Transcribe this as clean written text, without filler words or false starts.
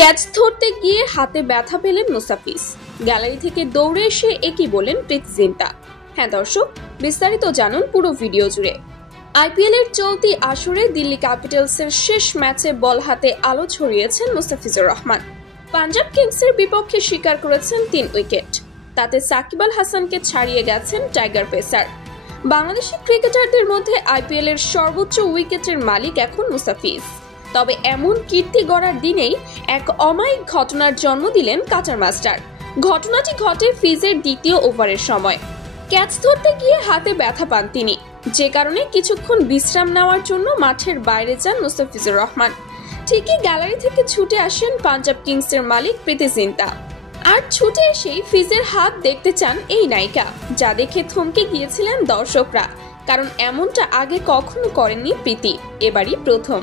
Catch ধরতে গিয়ে হাতে ব্যথা পেলেন মুস্তাফিজ। গ্যালারি থেকে দৌড়ে এসে একই বলেন প্রীতি জিন্টা। হ্যাঁ দর্শক, বিস্তারিত জানুন পুরো ভিডিও জুড়ে। আইপিএল এর চলতি আসরে দিল্লি ক্যাপিটালসের শেষ ম্যাচে বল হাতে আলো ছড়িয়েছেন মুস্তাফিজুর রহমান। পাঞ্জাব কিংসের বিপক্ষে শিকার করেছেন 3 উইকেট। তাতে সাকিব আল হাসানকে ছাড়িয়ে গেছেন টাইগার পেসার। বাংলাদেশি ক্রিকেটারদের মধ্যে আইপিএল এর সর্বোচ্চ উইকেটের মালিক এখন মুস্তাফিজ। তবে এমন কীর্তি গড়ার দিনেই এক অমায়িক ঘটনার জন্ম দিলেন কাটার মাস্টার। ঘটনাটি ঘটে ফিজের দ্বিতীয় ওভারের সময়। ক্যাচ ধরতে গিয়ে হাতে ব্যথা পান তিনি, যে কারণে কিছুক্ষণ বিশ্রাম নেওয়ার জন্য মাঠের বাইরে যান মুস্তাফিজুর রহমান। ঠিকই গ্যালারি থেকে ছুটে আসেন পাঞ্জাব কিংসের মালিক প্রীতি জিন্টা। আর ছুটে এসেই ফিজের হাত দেখতে চান এই নায়িকা, যা দেখে থমকে গিয়েছিলেন দর্শকরা, কারণ এমনটা আগে কখনো করেননি প্রীতি, এবারই প্রথম।